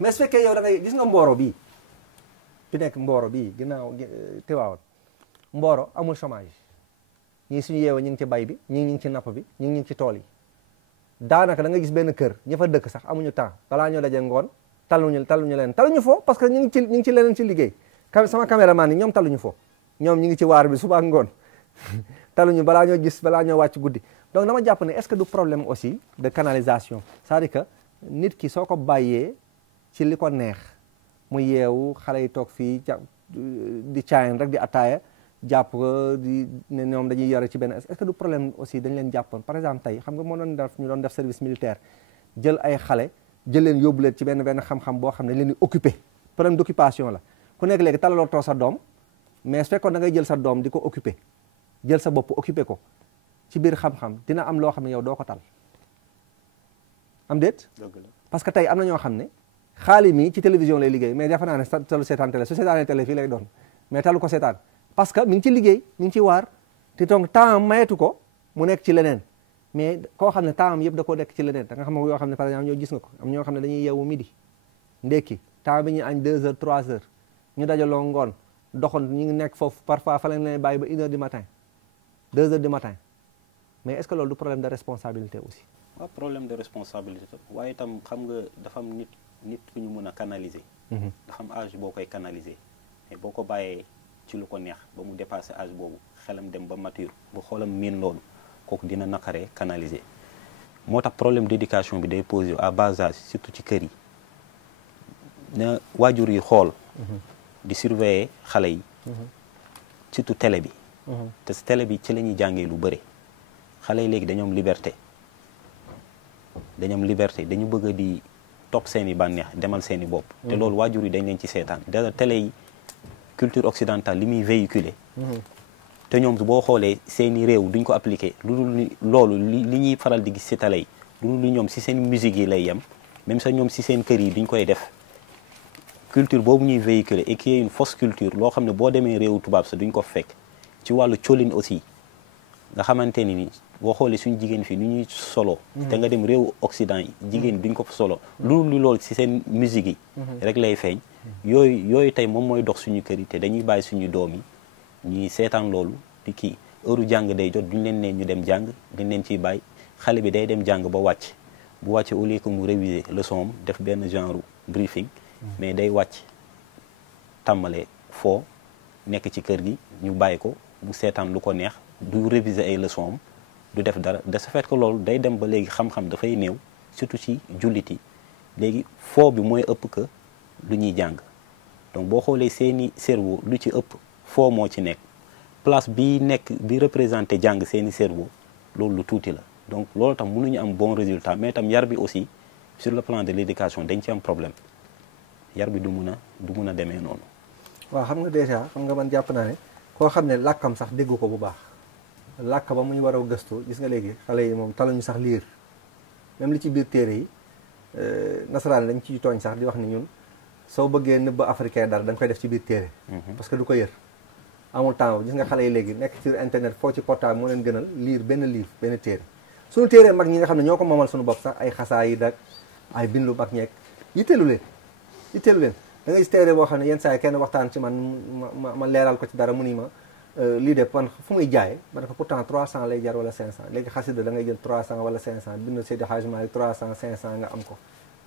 mais su fekkee yow da ngay gis nga Mboro bii fi nekk Mboro bii ginnaaw Tiwaawan Mboro amul chômage ñii suñu yeewoo ñu ngi ci bay bi ñii ñu ngi ci napp bi ñu ngi ci tool yi daanaka da nga gis benn kër ña fa dëkk sax amuñu temps balaa ñoo daje ngoon taluñu fo parce que ñu ngi ci leneen ci liggéey sama caméraman yi ñoom taluñu fo ñoom ñu ngi ci waar bi suba ak ngoon taluñu balaa ñoo wàcc guddi donc dama jàpp ne est-ce que du problème aussi de canalisation c'est-à-dire que nit ki soo ko bàyyee ci li ko neex mu yeewu xale yi toog fii di caayin rek di ataaya jàpp ko di ne ñoom dañuy yore ci benn est-ce que du problème aussi dañ leen jàppoon par exemple tey xam nga moo doon def ñu doon def service militaire jël ay xale jël leen yóbbu leen ci benn xam-xam boo xam ne leen di occupé problème d'occupation la ku nekk léegi talaloo too sa doom mais su fekkoon da ngay jël sa doom di ko occupé jël sa bopp occupé ko ci biir xam-xam dina am loo xam ne yow doo ko tal am déet parce que tey am na ñoo xam ne xaali mi ci télévision lay liggéey mais defe naa ne talu seetaan télé su seetaanee télé fii lay doon mais talu ko seetaan parce que mi ngi ci liggéey mi ngi ci waar te donc temps mayetu ko mu nekk ci leneen mais koo xam ne temps yëpp da koo nekk ci leneen da nga xam ne yoo xam ne par exemple ñoo gis nga ko am ñoo xam ne dañuy yeewu midi ndekki temps bi ñuy añ 2 heures 3 heures ñu dajaloo ngoon doxoon ñu ngi nekk foofu parfois fa leen bàyyi ba 1 heure du matin 2 heures du matin mais est-ce que loolu du problème de responsabilité aussi waaw problème de responsabilité waaye itam xam nga dafa am nit ku ñu mën a canaliser dafa am âge boo koy canaliser mais boo ko bàyyee ci lu ko neex ba mu dépassé âge boobu xelam dem ba mature bu xoolam miin loolu kooku dina nakaree canaliser moo tax problème d'éducation bi day posé à bas âge surtout ci kër yi na waajur yi xool di surveiller xale yi surtout télé bi te si télé bi ci la ñuy jàngee lu bëri xale yi léegi dañoo am liberté dañu bëgg di topp seen i bànneex demal seen i bopp te loolu waajur yi dañ leen ci seetaan da télé yi culture occidentale li muy véhiculer te ñoom boo xoolee seeni réew duñ ko appliquer lu dul loolu li ñuy faral di gis ci télé yi lu dul ñoom ci seen musique yi lay yem même sax ñoom ci seen kër yi duñ koy def culture boobu ñuy véhiculer et qui est une fausse culture loo xam ne boo demee réewu tubaab sax duñ ko fekk ci wàllu colin aussi nga xamante ni boo xoolee suñu jigéen fii ni ñuy solo te nga dem réewu Occident yi jigéen duñ ko solo lu lool ci seen musique yi rek lay feeñ yooyu tey moom mooy dox suñu kër yi te dañuy bàyyi suñu doom yi ñuy seetaan loolu di kii heure jàng day jot duñ leen ne ñu dem jàng dañ leen ciy bàyyi xale bi day dem jàng ba wàcc bu wàccee au lieu que mu réviser leçon am def benn genre briefing mais day wàcc tàmbalee foo nekk ci kër gi ñu bàyyi ko mu seetaan lu ko neex du réviser ay leçon am du def dara de ce fait que loolu day dem ba léegi xam-xam dafay néew surtout ci jullit yi léegi foo bi mooy ëpp que lu ñuy jàng donc boo xoolee seeni cerveau lu ci ëpp foo moo ci nekk place bi représenté jàng seeni cerveau loolu lu tuuti la donc loolu tam mënuñu am bon résultat mais tam yar bi aussi sur le plan de l'éducation dañ ci am problème yar bi du mun a demee noonu. waaw xam nga déjà xam nga man jàpp naa ne koo xam ne làkkam sax déggu ko bu baax làkk ba mu ñu war a gëstu gis nga léegi xale yi moom taluñu sax liir même li ci biir téere yi nasaraan dañ ciy tooñ sax di wax ni ñun soo bëggee nëbb africain dara da nga koy def ci biir téere parce que du ko yër amul temps gis nga xale yi léegi nekk ci internet foo ci portable moo leen gënal lire benn livre benn téere suñu téere mag ñi nga xam ne ñoo ko moomal suñu bopp sax ay xasaa yi dak ay bindu mag ñeeg yitteelu leen da ngay gis téere boo xam ne yenn saa yi kenn waxtaan ci man ma leeral ko ci dara mu ni ma lii de man fu muy jaay ma ne ko pourtant 300 lay jar wala 500 léegi xasida da ngay jël 300 wala 500 bind Seydi Hadji Malick 300 500 nga am ko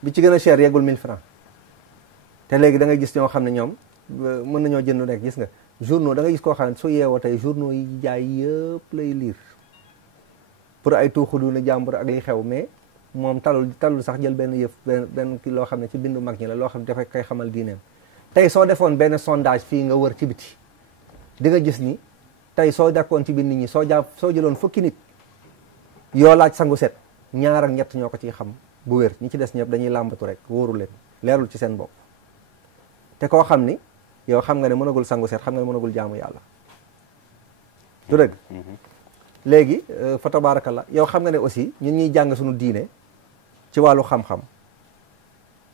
bi ci gën a cher yeggul 1000 francs te léegi da ngay gis ñoo xam ne ñoom mën nañoo jënd rek gis nga journaux da ngay gis koo xam ne su yeewoo tey journaux yi jaay yëpp lay lire pour ay tuuxudu na jàmbur ak li xew mais moom talul sax jël benn yëf benn ki loo xam ne ci bindu mag ñi la loo xam ne dafay koy xamal diineem tey soo defoon benn sondage fii nga wër ci biti di nga gis ni tey soo dakkoon ci biir nit ñi soo jëloon fukki nit yoo laaj sangu set ñaar ak ñett ñoo ko ciy xam bu wér ñi ci des ñëpp dañuy làmbatu rek wóoru leen leerul ci seen bopp te koo xam ni yow xam nga ne mënagul sangu set xam nga ne mënagul jaamu yàlla du dëgg léegi fa tabarakallah yow xam nga ne aussi ñun ñuy jàng suñu diine ci wàllu xam-xam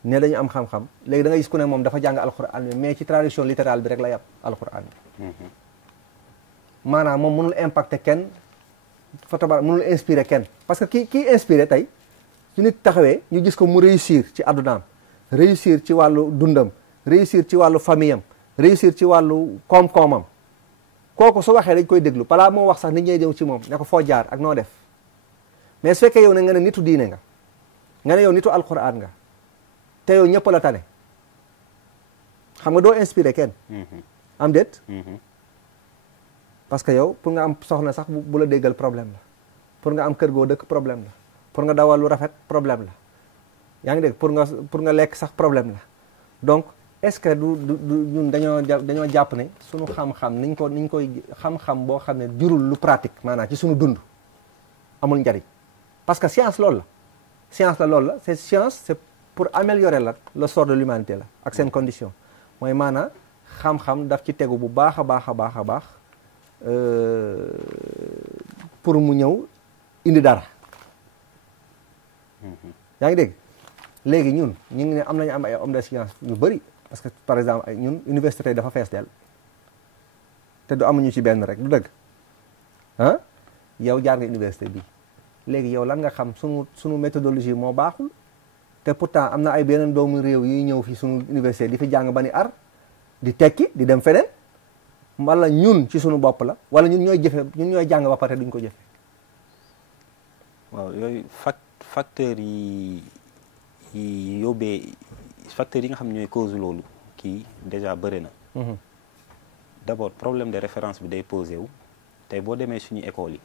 ne dañu am xam-xam léegi da nga gis ku ne moom dafa jàng alquran bi mais ci tradition littérale bi rek la yàpp alquran bi maanaam moom mënul impacter kenn fa tabarak mënul inspirer kenn parce que kii inspiré tey su nit taxawee ñu gis ko mu réussir ci addunaam réussir ci wàllu dundam réussir ci wàllu famille am réussir ci wàllu koom-koomam kooku su waxee dañ koy déglu balaa moo wax sax nit ñay jëw ci moom ne ko foo jaar ak noo def mais su fekkee yow ne nga ne nitu diine nga ne yow nitu alquran nga te yow ñëpp la tane xam nga doo inspiré kenn am déet parce que yow pour nga am soxna sax bu la déggal problème la pour nga am kër goo dëkk problème la pour nga dawal lu rafet problème la yaa ngi dégg pour nga lekk sax problème la donc est-ce que du ñun dañoo jàpp ne suñu xam-xam niñ koy xam-xam boo xam ne jurul lu pratique maanaam ci suñu dund amul njariñ parce que science loolu la c'est science c'est pour améliorer le sort de l'humanité la ak seen condition mooy maanaam xam-xam daf ci tegu bu baax a baax pour mu ñëw indi dara yaa ngi dégg léegi ñun ñu ngi ne am nañu am ay hommes de science yu bëri parce que par exemple ay ñun université dafa fees del te du amuñu ci benn rek du dëgg ah yow jaar nga université bi léegi yow lan nga xam sunu méthodologie moo baaxul te pourtant am na ay beneen doomu réew yuy ñëw fi sunu université di fi jàng ba ni ar di tekki di dem feneen wala ñun ci sunu bopp la wala ñun ñooy jàng ba pare duñ ko jëfe waaw yooyu facteurs yi yóbbee facteurs yi nga xam ñooy cause loolu kii déjà bëri na d'abord problème de référence bi day posé wu tey boo demee suñu école yi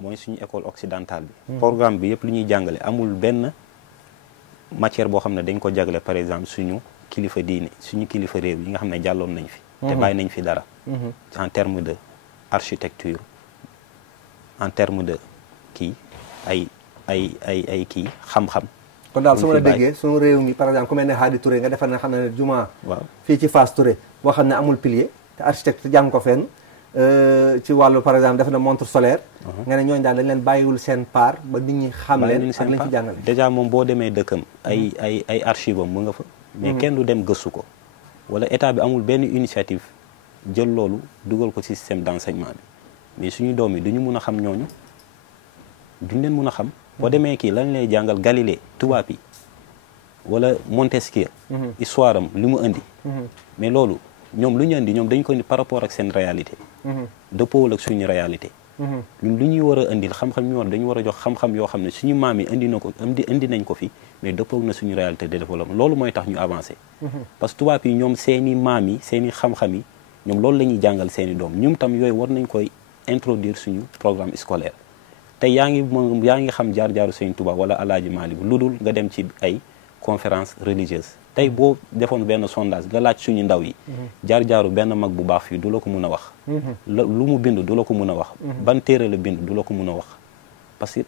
mooy suñu école occidentale bi programme bi yëpp lu ñuy jàngale amul benn matière boo xam ne dañ ko jagle par exemple suñu kilifa diine suñu kilifa réew yi nga xam ne jàlloon nañ fi te bàyyi nañ fi dara en terme de architecture en terme de kii ay kii xam-xam kon daal su ma la déggee suñu réew mi par exemple ku mel ne Hadi Touré nga defar ne xam ne juma waaw fii ci Fass Touré boo xam ne amul pilier te architecte jàng ko fenn ci wàllu par exemple def na montre solaire nga ne ñooñu daal dañ leen bàyyiwul seen part ba nit ñi xam leen ak lañ ci jàngale déjà moom boo demee dëkkam ay archive am mu nga fa mais kenn du dem gëstu ko wala état bi amul benn initiative jël loolu dugal ko ci système d'enseignement bi mais suñu doom yi duñu mun a xam ñooñu duñ leen mun a xam boo demee kii lañ lay jàngal Galilée tubaab yi wala Montesquieu histoire am li mu indi mais loolu ñoom lu ñu indi ñoom dañ ko indi par rapport ak seen réalité dëppoowul ak suñu réalité ñun lu ñuy war a indil xam-xam ñu war dañu war a jox xam-xam yoo xam ne suñu maam yi indi nañ ko fi mais dëppoog na suñu réalité de développement loolu mooy tax ñu avancer parce que tubaab yi ñoom seeni maam yi seeni xam-xam yi ñoom loolu la ñuy jàngal seeni doom ñun tam yooyu war nañ koy introduire suñu programme scolaire te yaa ngi xam jaar-jaaru Sëñ Tuubaa wala Alaaji Maalik lu dul nga dem ci ay conférence religieuse tey boo defoon benn sondage nga laaj suñu ndaw yi jaar-jaaru benn mag bu baax fii du la ko mun a wax lu mu bind du la ko mun a wax ban téere la bind du la ko mun a wax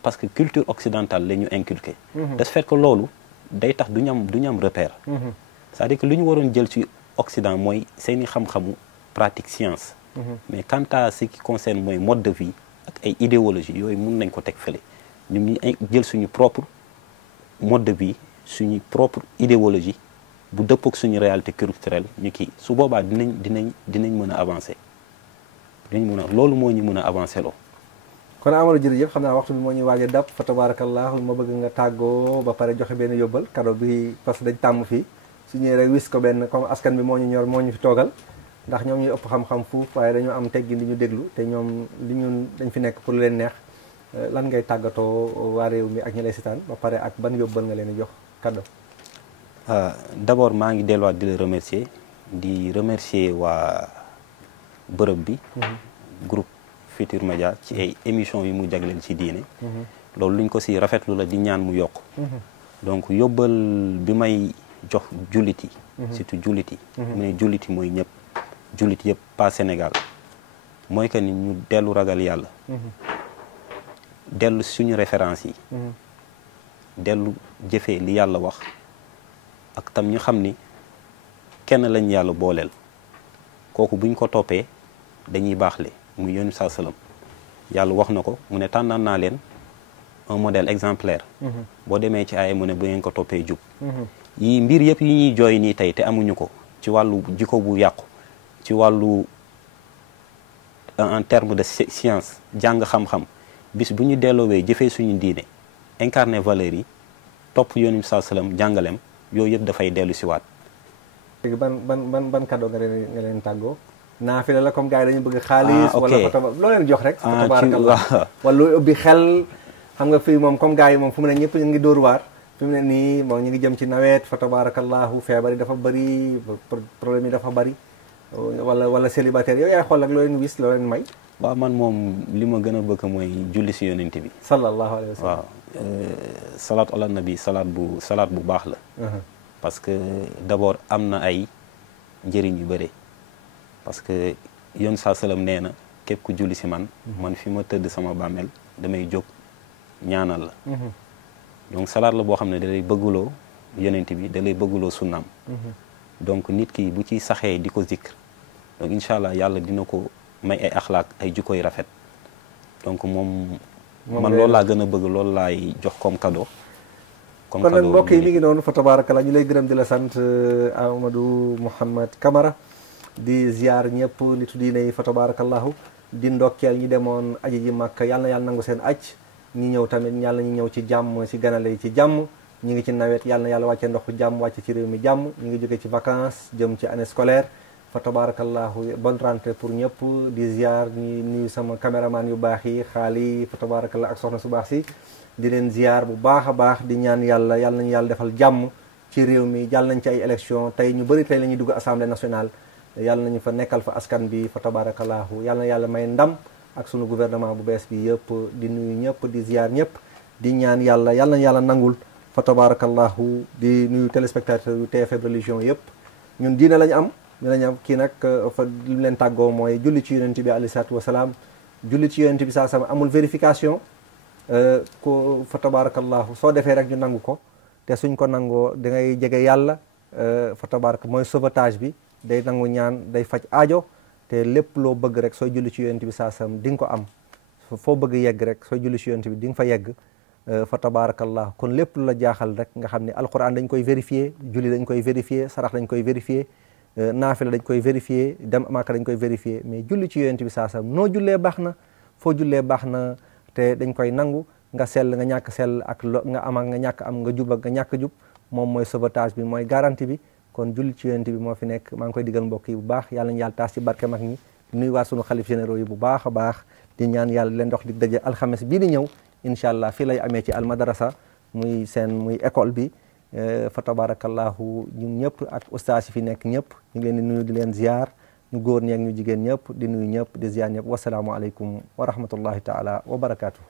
parce que culture occidentale la ñu inculqué de ce fait que loolu day tax du ñu am repère c'est-à-dire que lu ñu waroon jël ci Occident mooy seeni xam-xamu pratique science mais quant à ce qui concerne mooy mode de vie ak ay idéologie yooyu mun nañ ko teg fële ñun ñu jël suñu propre mode de vie suñu propre idéologie bu dëppook suñu réalité culturelle ñu kii su boobaa dinañ mën a avancer loolu moo ñu mën a avancer loo kon Amadou jërëjëf xam naa waxtu bi moo ñuy waaj a dab fa tabarakallah ma bëgg nga tàggoo ba pare joxe benn yóbbal cadeau bi parce que dañ tàmm fii su ñëwee rek wis ko benn comme askan bi moo ñu ñor moo ñu fi toogal ndax ñoom ñuy ëpp xam-xam fuuf waaye dañoo am teggin di ñu déglu te ñoom li ñun dañ fi nekk pour leen neex lan ngay tàggatoo waa réew mi ak ñi lay seetaan ba pare ak ban yóbbal nga leen di jox cadeau d'abord maa ngi delluwaat di remercier waa bërëb bi groupe Futurs Médias ci ay émission yi mu jagleel ci diine loolu luñ ko si rafetlu la di ñaan mu yokk donc yóbbal bi may jox jullit yi surtout jullit yi mu ne jullit yi mooy ñëpp jullit yëpp pas Sénégal mooy que ni ñu dellu ragal yàlla dellu suñu référence yi dellu jëfee li yàlla wax ak tam ñu xam ni kenn lañ yàlla booleel kooku buñ ko toppee dañuy baaxle muy yónni saa salaam yàlla wax na ko mu ne tànnaan naa leen un modèle exemplaire boo demee ci ay mu ne bu ngeen ko toppee jub yi mbir yëpp yi ñuy jooy nii tey te amuñu ko ci wàllu jikko bu yàqu ci wàllu en terme de science jàng xam-xam bis bu ñu delloowee jëfee suñu diine incarné valeurs yi topp yónni saa salaam jàngaleem yooyu yëpp dafay dellu si waat léegi ban cadeau nga leen tàggoo naafila la comme gars yi dañu bëgg xaalis wala photo loo leen jox rek tabarakallah wala looy ubbi xel xam nga fii moom comme gars yi moom fu mu ne ñëpp ñu ngi dóor waar fi mu ne nii moom ñu ngi jëm ci nawet fa tabarakallahu feebar yi dafa bëri problème yi dafa bëri wala célibataire yow yaay xool ak loo leen wis loo leen may. waaw man moom li ma gën a bëgg mooy julli si yonent bi. sallallahu alayhi wa sallam. waaw salaatu ala nabi salaat bu baax la. parce que d'abord am na ay njëriñ yu bëri. parce que yoon saa salaam nee na képp ku julli si man. man fi ma tëdd sama bàmmeel damay jóg ñaanal la. donc salaat la boo xam ne da lay bëgguloo yonent bi da lay bëgguloo sunnaam. donc nit ki bu ci saxee di ko zikr donc incha allah yàlla dina ko may ay axlaaq ay jukkoy rafet donc moom man loolu laa gën a bëgg loolu laay jox comme cadeau. kon nag mbokk yi mi ngi noonu fa tabarakallah ñu lay gërëm di la sant Amadou Mouhamed Camara di ziar ñëpp nitu diine yi fa tabarakallahu di ndokkeel ñi demoon aji ji Makka yàlla na yàlla nangu seen aj ñi ñëw tamit yàlla ñu ñëw ci jàmm ci ganale yi ci jàmm ñi ngi ci nawet yàlla na yàlla wàcce ndoxu jàmm wàcce ci réew mi jàmm ñi ngi jóge ci vacances jëm ci année scolaire fa tabarakallahu bonne rentrée pour ñëpp di ziar ñi nuyu sama caméraman yu baax yi xaali fa tabarakallah ak soxna su baax si di leen ziar bu baax a baax di ñaan yàlla nañu yàlla defal jàmm ci réew mi jàll nañ ci ay élection tey ñu bëri tey la ñuy dugg assemblée nationale yàlla nañu fa nekkal fa askan bi fa tabarakallahu yàlla na yàlla may ndam ak sunu gouvernement bu bees bi yëpp di nuyu ñëpp di ziar ñëpp di ñaan yàlla nañu yàlla nangul fa tabarakallahu di nuyu téléspectateurs yu TFM religion yëpp ñun diine lañu am kii nag fa li mu leen tàggoo mooy julli ci yonent bi alayhi salaatu wasalaam julli ci yonent bi saa sama amul vérification ko fa tabarakallahu soo defee rek ñu nangu ko te suñ ko nangoo da ngay jege yàlla fa tabaraka mooy sauvetage bi day nangu ñaan day faj aajo te lépp loo bëgg rek sooy julli ci yonent bi saa sam di nga ko am foo bëgg yegg rek sooy julli ci yonent bi di nga fa yegg fa tabarakallah kon lépp lu la jaaxal rek nga xam ne alquran dañ koy vérifier julli dañ koy vérifier sarax dañ koy vérifier naafila dañ koy vérifier dem Màkka dañ koy vérifier mais julli ci yonent bi saa sam noo jullee baax na foo jullee baax na te dañ koy nangu nga sell nga ñàkk sell ak nga am ak nga ñàkk am nga jub ak nga ñàkk jub moom mooy sauvetage bi mooy garantie bi kon julli ci yonent bi moo fi nekk maa ngi koy digal mbokk yi bu baax yàlla ñu yàlla taas ci barke mag ñi nuyu waat sunu xalif généraux yi bu baax a baax di ñaan yàlla leen dox di daje alxames bii di ñëw incha allah fii lay amee ci almadrasa muy école bi fa tabarakallahu ñun ñëpp ak ustaas yi fi nekk ñëpp ñu ngi leen di nuyu di leen ziar ñu góor ñi ak ñu jigéen ñëpp di nuyu ñëpp di ziar ñëpp wasalaamu aleykum wa rahmatullahi taala wa barakatuh